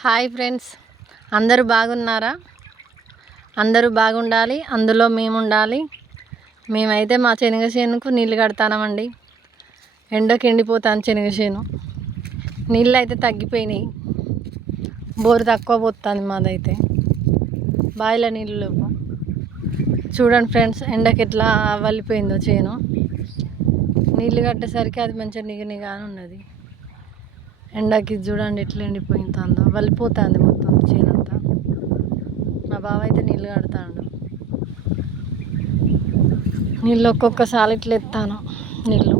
Hi friends, అందరూ బాగున్నారా? అందరూ బాగుండాలి, అందులో మేము ఉండాలి. మేమైతే మా శనగ చేనుకు నీళ్ళు కడతామండి. ఎండకి ఎండిపోతాను శనగ చేను. నీళ్ళు అయితే తగ్గిపోయినాయి, బోరు తక్కువ పోతుంది మాదైతే. బావిలో నీళ్ళు లేవు. చూడండి ఫ్రెండ్స్, ఎండకి ఎట్లా వల్లిపోయిందో చేను. నీళ్ళు కట్టేసరికి అది మంచిగా నిగనిగానే ఉన్నది. ఎండకి చూడండి ఎట్లా ఎండిపోయిందో, వల్లిపోతుంది మొత్తం చేనంతా. మా బావ అయితే నీళ్ళు కడతాడు. నీళ్ళు ఒక్కొక్కసారి ఇట్లా ఎత్తాను నీళ్ళు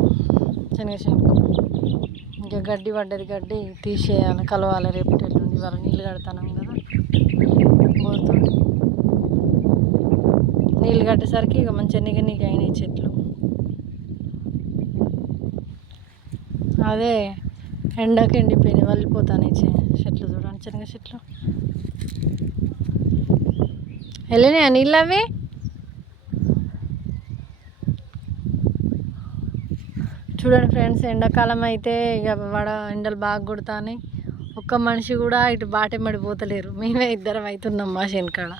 శనగ చేనుకు. ఇంకా గడ్డి పడ్డది, గడ్డి తీసేయాలి, కలవాలి రేపటి నుండి. ఇవాళ నీళ్ళు కడతాను కదా బోరుతో. నీళ్ళు కట్టేసరికి ఇక మంచిగా నిగ అయినాయి చెట్లు. అదే ఎండకి ఎండిపోయినాయి, వల్లిపోతాయి చెట్లు. చూడండి శనగ చెట్లు వెళ్ళినాయా నీళ్ళు అవి. చూడండి ఫ్రెండ్స్, ఎండాకాలం అయితే ఇక ఎండలు బాగా కొడతాయి. ఒక్క మనిషి కూడా ఇటు బాటెమ్మడిపోతలేరు. మేమే ఇద్దరం అవుతున్నాం మా చేనుకాడ.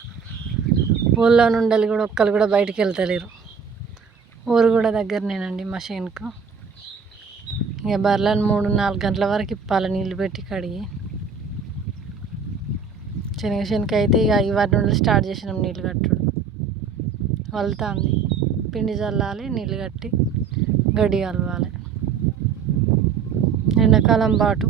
ఊళ్ళో నుండి కూడా ఒక్కరు కూడా బయటికి వెళ్తలేరు. ఊరు కూడా దగ్గరనేనండి మా చేనుకు. ఇక బర్రెలను 3-4 గంటల వరకు ఇప్పాలి నీళ్ళు పెట్టి కడిగి. శనగ చేనుకి అయితే ఇక ఇవాటి నుండి స్టార్ట్ చేసినాం నీళ్ళు కట్టుడు. వలుతుంది, పిండి చల్లాలి, నీళ్ళు కట్టి గడ్డి కలవాలి. ఎండాకాలం బాటు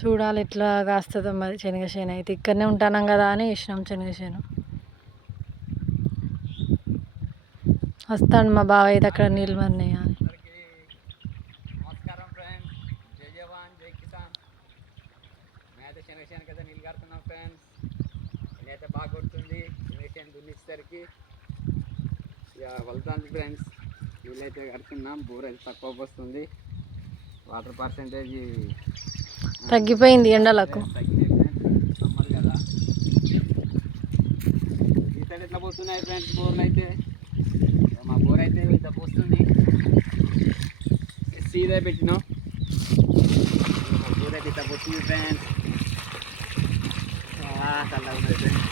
చూడాలి ఎట్లా కాస్తుందో మరి. శనగ చేను అయితే ఇక్కడనే ఉంటున్నాం కదా అని వేసినాం శనగ చేను. వస్తాను మా బావ అయితే అక్కడ నీళ్ళు మరినాయి అని. నమస్కారం ఫ్రెండ్స్, జై జవాన్ జై కిసాన్. మేమైతే శనగ చేనుకి అయితే నీళ్ళు కడుతున్నాం ఫ్రెండ్స్. నేనైతే బాగా కొడుతుంది శనగ చేను దున్నిచ్చేసరికి. ఇక వెళ్తుంది ఫ్రెండ్స్, నీళ్ళైతే కడుతున్నాం. బోర్ అయితే తక్కువ వస్తుంది, వాటర్ పర్సెంటేజ్ తగ్గిపోయింది ఎండలకు. తగ్గినాయి ఫ్రెండ్స్, సమ్మర్ కదా. ఈ సైడ్ ఎట్లా పోతున్నాయి ఫ్రెండ్స్ బోర్లు అయితే. మా బోర్ అయితే ఇంత పోస్తుంది. సీదా పెట్టినాం, మా బోర్ అయితే ఇంత పోతుంది ఫ్రెండ్స్. చల్లగా ఉన్నది ఫ్రెండ్స్.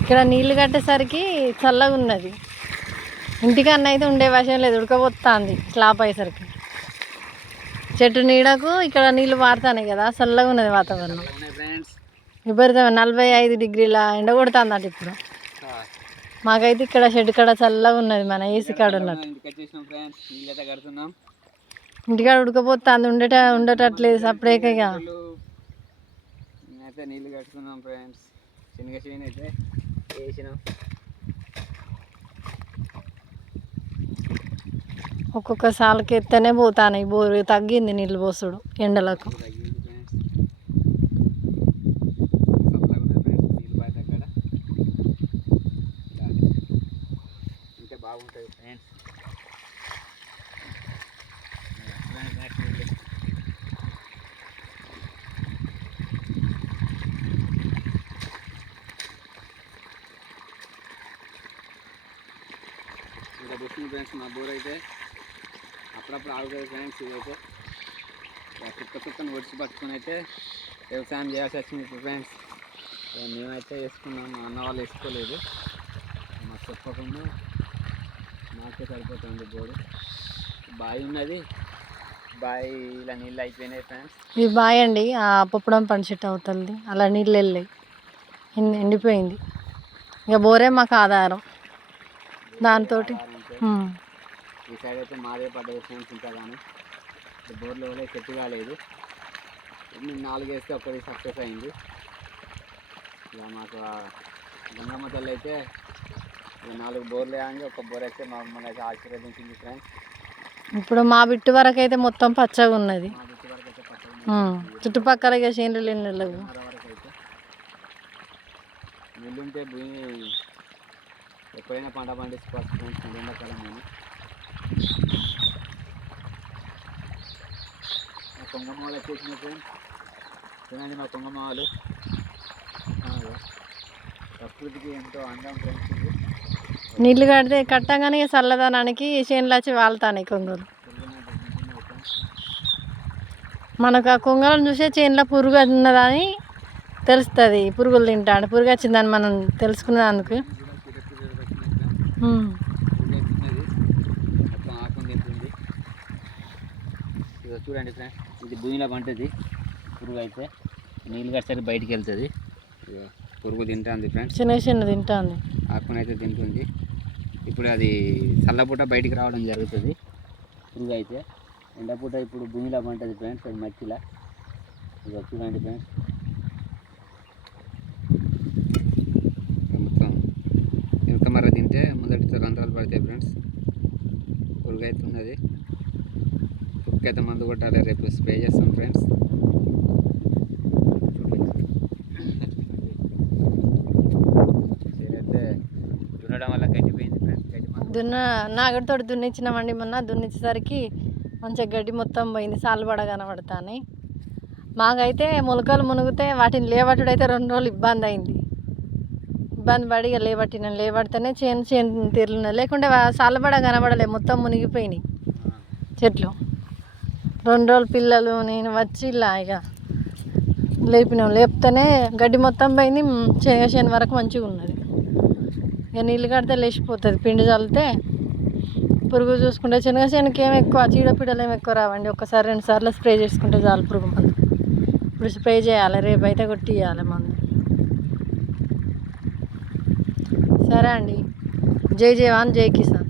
ఇక్కడ నీళ్ళు కట్టేసరికి చల్లగా ఉన్నది. ఇంటికన్నా అయితే ఉండే వర్షం లేదు, ఉడకపోతుంది స్లాప్ అయ్యేసరికి. చెట్టు నీడకు ఇక్కడ నీళ్ళు పారుతున్నాయి కదా, చల్లగా ఉన్నది వాతావరణం. విపరీతమైన 45 డిగ్రీల ఎండ కొడుతుంది అటు ఇప్పుడు. మాకైతే ఇక్కడ షెడ్ కాడ చల్లగా ఉన్నది, మన ఏసీ కాడ ఉన్నట్టు. ఇంటికాడ ఉడకపోతుంది, ఉండేటట్లేదు సపరేట్గా. అయితే నీళ్ళు కట్టుకున్నాం ఫ్రెండ్స్. శనగ చేను అయితే వేసినాం. ఒక్కొక్క సాలకి ఎత్తనే పోతాను. బోరు తగ్గింది నీళ్ళు పోసుడు ఎండలకు. ఇంకా బాగుంటుంది ఫ్రెండ్స్. ఇంకా వస్తుంది ఫ్రెండ్స్ మా బోర్ అయితే. అప్పుడప్పుడు ఆగుతుంది ఫ్రెండ్స్. ఇదైతే చుక్కను ఒడిచి పట్టుకుని అయితే వ్యవసాయం చేయాల్సి వచ్చింది ఇప్పుడు ఫ్రెండ్స్. మేమైతే వేసుకున్నాం, మా అన్న వాళ్ళు వేసుకోలేదు. మాకు చెప్పకుండా మాకే సరిపోతుంది బోరు. బావి ఉన్నది, బావిలో నీళ్ళు అయిపోయినాయి ఫ్రెండ్స్. ఇది బావి అండి, ఆ పొప్పడం పండు చెట్టు అవుతుంది, అలా నీళ్ళు వెళ్ళాయి, ఎండిపోయింది. ఇక బోరే మాకు ఆధారం దాంతో. ఈ సైడ్ అయితే మాదే పడ్డది ఫ్రెండ్స్. ఇంకా కానీ బోర్లో కూడా సెట్ కాలేదు. 4 వేస్తే ఒక్కటి సక్సెస్ అయింది. ఇక మాకు గంగమ్మ తల్లి అయితే 4 బోర్లు వేయండి, ఒక బోర్ అయితే మమ్మల్ని అయితే ఆశీర్వదించింది ఫ్రెండ్స్. ఇప్పుడు మా బిట్టు వరకు అయితే మొత్తం పచ్చగా ఉన్నది. మా బిట్టు వరకు అయితే పచ్చగా చుట్టుపక్కల ఇక చేనులు లేవు. వరకు అయితే నీళ్ళుంటే భూమి ఎప్పుడైనా పంట పండించుకోవచ్చు ఫ్రెండ్స్. ఎండాకాలం నేను మా కొంగమ్మ వాళ్ళు వచ్చేసిన ఫ్రెండ్స్. చూడండి మా కొంగమ్మ వాళ్ళు. ప్రకృతికి ఎంతో అందం ఫ్రెండ్స్. ఇది నీళ్ళు కట్టగానే చల్లదనానికి చేనులు వచ్చి వాళ్తాయి కొంగలు. మనకు ఆ కొంగలను చూసే చేనులో పురుగు ఉన్నదని తెలుస్తుంది. పురుగులు తింటాడు, పురుగు వచ్చిందని మనం తెలుసుకునేందుకు. ఉమ్. మొత్తం ఆకుని తింటుంది. ఇక చూడండి ఫ్రెండ్స్, ఇది భూమిలో పంటుంది పురుగు అయితే. నీళ్ళు కట్టేసరికి బయటికి వెళ్తుంది. ఇక పురుగు తింటుంది ఫ్రెండ్స్, చిన్న చిన్న తింటుంది, ఆకుని అయితే తింటుంది. ఇప్పుడు అది చల్లపూట బయటికి రావడం జరుగుతుంది పురుగు అయితే. ఎండపూట ఇప్పుడు భూమిలో పంటుంది ఫ్రెండ్స్, అది మట్టిలా. ఇక చూడండి ఫ్రెండ్స్, మొత్తం వెనక మర్ర తింటే మొదటి రంధ్రాలు పడతాయి ఫ్రెండ్స్. పురుగు అయితే ఉన్నది. పురుగుకైతే మందు కొట్టాలి, రేపు స్ప్రే చేస్తాం ఫ్రెండ్స్. అయితే దున్నడం వల్ల గడ్డిపోయింది ఫ్రెండ్స్. గడ్డి నాగడితో దున్నిచ్చినామండి మొన్న. దున్నిచ్చేసరికి మంచిగా గడ్డి మొత్తం పోయింది, సాలుబడ కనబడతాయి. మాకైతే మొలకలు మునిగితే వాటిని లేబట్టుడు అయితే 2 రోజులు ఇబ్బంది అయింది. ఇబ్బంది పడి ఇక లేబడితేనే చేను తీరులున్నాయి, లేకుంటే సాలబడ కనబడలే, మొత్తం మునిగిపోయినాయి చెట్లు. 2 రోజులు పిల్లలు నేను వచ్చి ఇలా ఇక లేపితేనే గడ్డి మొత్తం పోయింది. చేను వరకు మంచిగా ఉన్నది. ఇక నీళ్ళు కడితే లేచిపోతుంది, పిండి చల్లితే పురుగు చూసుకుంటే శనగకి ఏమి ఎక్కువ చీడపీడలు ఏమి ఎక్కువ రావండి. 1-2 సార్లు స్ప్రే చేసుకుంటే చాలు పురుగు మందు. ఇప్పుడు స్ప్రే చేయాలి, రేపు అయితే కొట్టియాలి మందు. సరే అండి, జై జవాన్ జై కిసాన్.